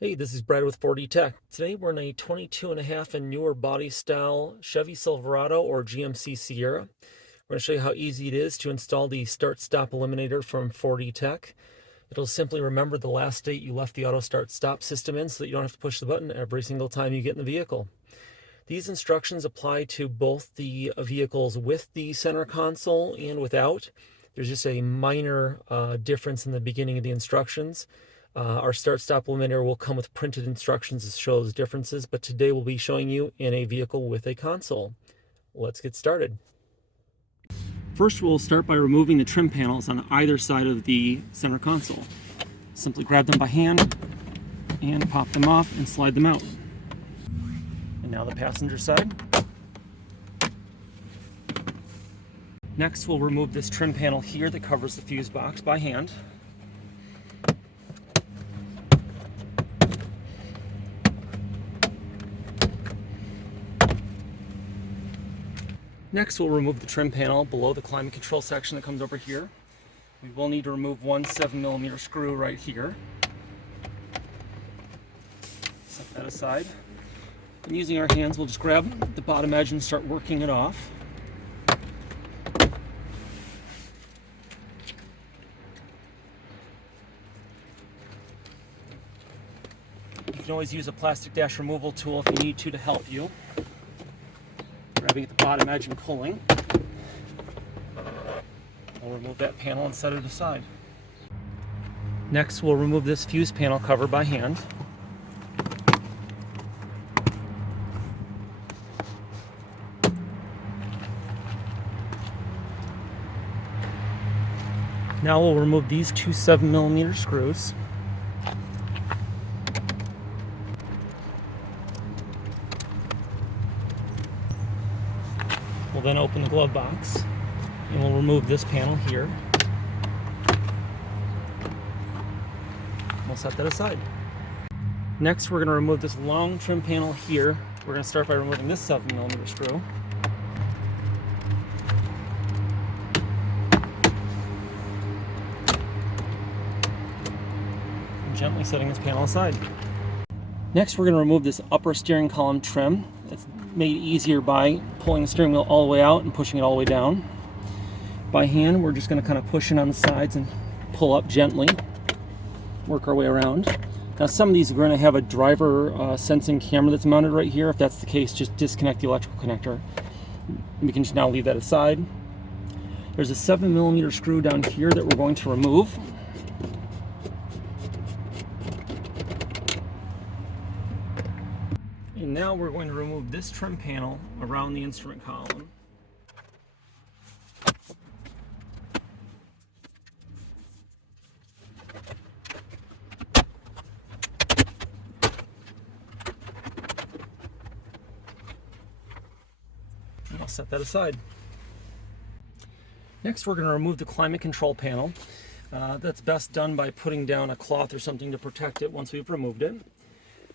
Hey, this is Brad with 4D Tech. Today we're in a 22.5 and newer body style Chevy Silverado or GMC Sierra. We're going to show you how easy it is to install the start-stop eliminator from 4D Tech. It'll simply remember the last date you left the auto start-stop system in so that you don't have to push the button every single time you get in the vehicle. These instructions apply to both the vehicles with the center console and without. There's just a minor difference in the beginning of the instructions. Our start-stop eliminator will come with printed instructions to show those differences, but today we'll be showing you in a vehicle with a console. Let's get started. First, we'll start by removing the trim panels on either side of the center console. Simply grab them by hand and pop them off and slide them out. And now the passenger side. Next, we'll remove this trim panel here that covers the fuse box by hand. Next, we'll remove the trim panel below the climate control section that comes over here. We will need to remove one 7mm screw right here. Set that aside. And using our hands, we'll just grab the bottom edge and start working it off. You can always use a plastic dash removal tool if you need to help you. Grabbing at the bottom edge and pulling. We'll remove that panel and set it aside. Next, we'll remove this fuse panel cover by hand. Now we'll remove these two 7mm screws. We'll then open the glove box and we'll remove this panel here. We'll set that aside. Next, we're going to remove this long trim panel here. We're going to start by removing this 7mm screw. And gently setting this panel aside. Next, we're going to remove this upper steering column trim. It's made easier by pulling the steering wheel all the way out and pushing it all the way down. By hand, we're just going to kind of push in on the sides and pull up gently, work our way around. Now, some of these are going to have a driver sensing camera that's mounted right here. If that's the case, just disconnect the electrical connector. We can just now leave that aside. There's a 7mm screw down here that we're going to remove. And now we're going to remove this trim panel around the instrument column. And I'll set that aside. Next, we're going to remove the climate control panel. That's best done by putting down a cloth or something to protect it once we've removed it.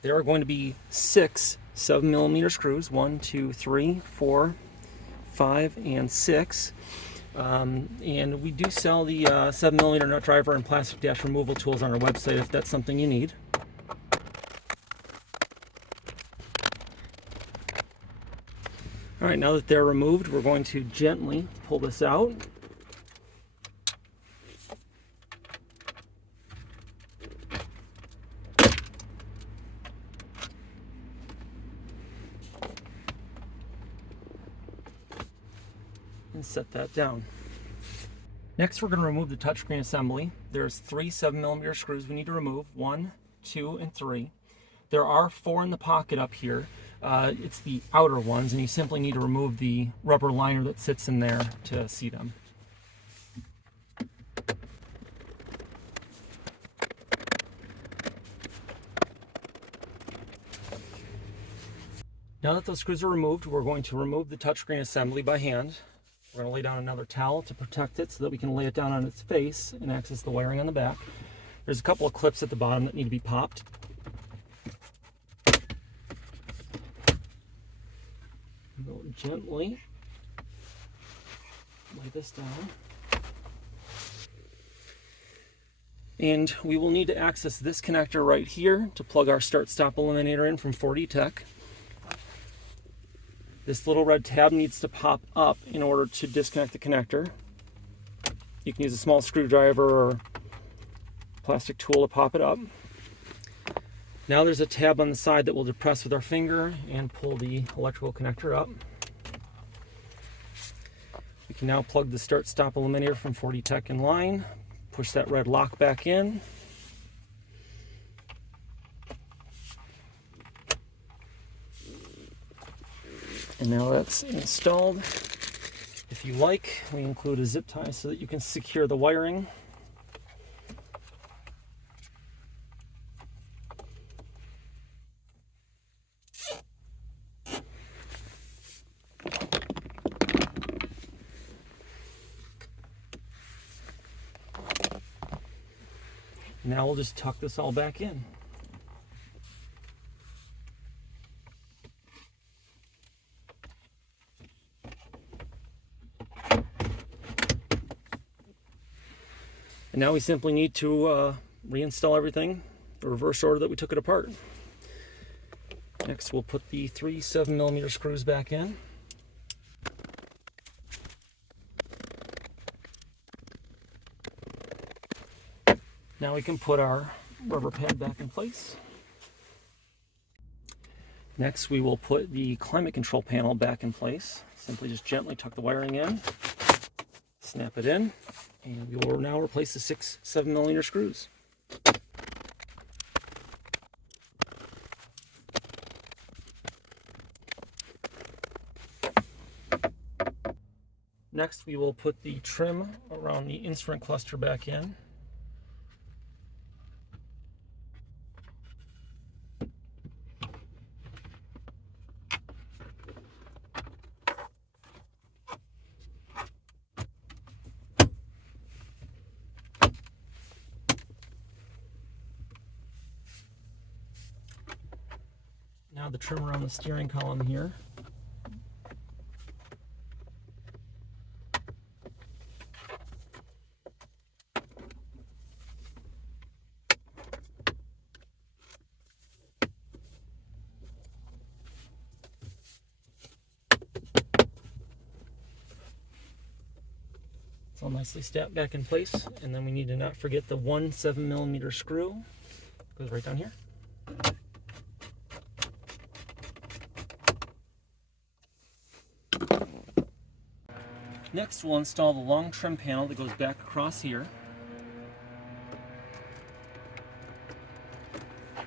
There are going to be 6 7mm screws, 1, 2, 3, 4, 5, and 6. And we do sell the 7mm nut driver and plastic dash removal tools on our website if that's something you need. All right, now that they're removed, we're going to gently pull this out. And set that down. Next, we're going to remove the touchscreen assembly. There's 3 7mm screws we need to remove, 1, 2, and 3. There are 4 in the pocket up here. It's the outer ones, and you simply need to remove the rubber liner that sits in there to see them. Now that those screws are removed, we're going to remove the touchscreen assembly by hand. We're going to lay down another towel to protect it so that we can lay it down on its face and access the wiring on the back. There's a couple of clips at the bottom that need to be popped. We'll gently lay this down. And we will need to access this connector right here to plug our start-stop eliminator in from 4D Tech. This little red tab needs to pop up in order to disconnect the connector. You can use a small screwdriver or plastic tool to pop it up. Now there's a tab on the side that we'll depress with our finger and pull the electrical connector up. We can now plug the start-stop eliminator from 4D Tech in line, push that red lock back in. And now that's installed. If you like, we include a zip tie so that you can secure the wiring. Now we'll just tuck this all back in. And now we simply need to reinstall everything, the reverse order that we took it apart. Next, we'll put the 3 7mm screws back in. Now we can put our rubber pad back in place. Next, we will put the climate control panel back in place. Simply just gently tuck the wiring in, snap it in, and we will now replace the 6 7mm screws. Next, we will put the trim around the instrument cluster back in. Now the trim around the steering column here. It's all nicely snapped back in place, and then we need to not forget the 1 7mm screw. Goes right down here. Next, we'll install the long trim panel that goes back across here,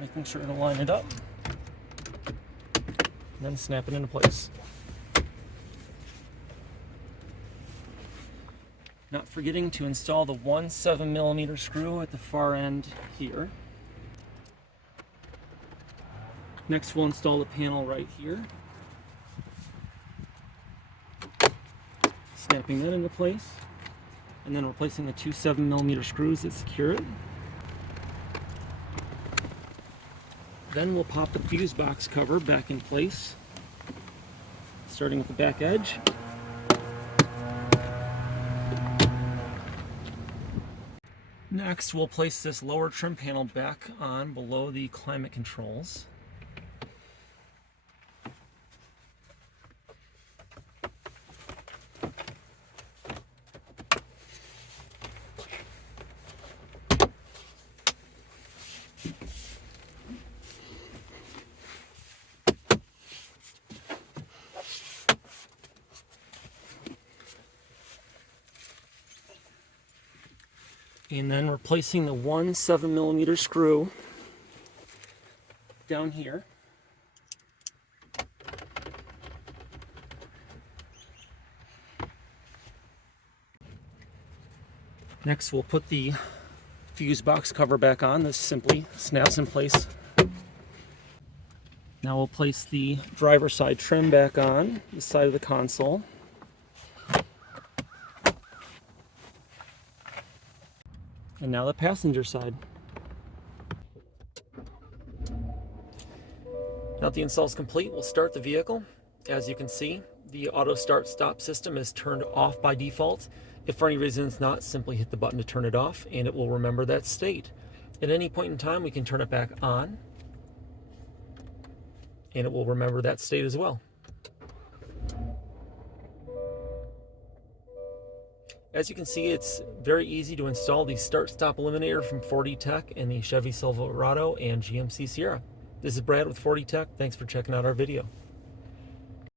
making sure to line it up, and then snap it into place. Not forgetting to install the 1 7mm screw at the far end here. Next, we'll install the panel right here, snapping that into place, and then replacing the 2 7mm screws that secure it. Then we'll pop the fuse box cover back in place, starting with the back edge. Next, we'll place this lower trim panel back on below the climate controls. And then replacing the 1 7mm screw down here. Next, we'll put the fuse box cover back on. This simply snaps in place. Now we'll place the driver's side trim back on the side of the console. And now the passenger side. Now that the install is complete, we'll start the vehicle. As you can see, the auto start stop system is turned off by default. If for any reason it's not, simply hit the button to turn it off and it will remember that state. At any point in time, we can turn it back on and it will remember that state as well. As you can see, it's very easy to install the start-stop eliminator from 4D Tech in the Chevy Silverado and GMC Sierra. This is Brad with 4D Tech. Thanks for checking out our video.